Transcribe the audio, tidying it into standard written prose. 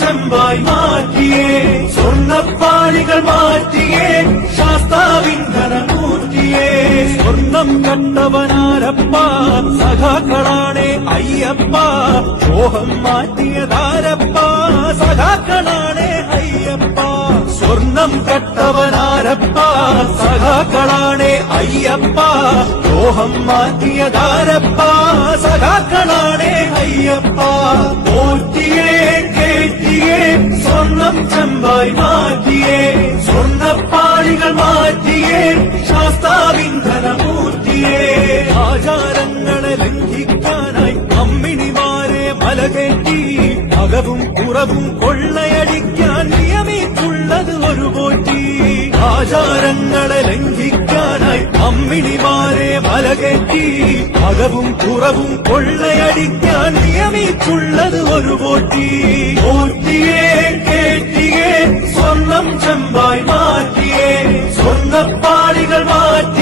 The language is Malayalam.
ചെമ്പായി മാറ്റിയേ സ്വർണ്ണപ്പാളികൾ മാറ്റിയേ ശാസ്താവിന്ധനമൂർത്തിയേ സ്വർണം കണ്ടവനാരപ്പ സഖാക്കളാണേ അയ്യപ്പ മോഹം മാറ്റിയതാരപ്പ സഖാക്കളാണേ അയ്യപ്പ സ്വർണം കട്ടവനാരപ്പ സഖാക്കളാണേ അയ്യപ്പ മോഹം മാറ്റിയതാരപ്പ സഖാക്കളാണേ അയ്യപ്പ പോറ്റിയേ കേറ്റിയേ സ്വർണം ചെമ്പായി മാറ്റിയേ സ്വർണ്ണപ്പാളികൾ മാറ്റിയേ ശാസ്താവിന്ധനമൂർത്തിയേ ആചാരങ്ങളെ ലംഘിക്കാനായി അമ്മിണിമാരെ മലകേറ്റി അകവും പുറവും കൊള്ളയടിക്കാൻ നിയമിച്ചുള്ളത് ഒരു പോറ്റി ആചാരങ്ങളെ ലംഘിക്കാനായി അമ്മിണിമാരെ മലകേറ്റി അകവും പുറവും കൊള്ളയടിക്കാൻ നിയമിച്ചുള്ളത് ഒരു പോറ്റി പോറ്റിയേ കേറ്റിയേ സ്വർണം ചെമ്പായി മാറ്റിയേ സ്വർണ്ണപ്പാളികൾ മാറ്റി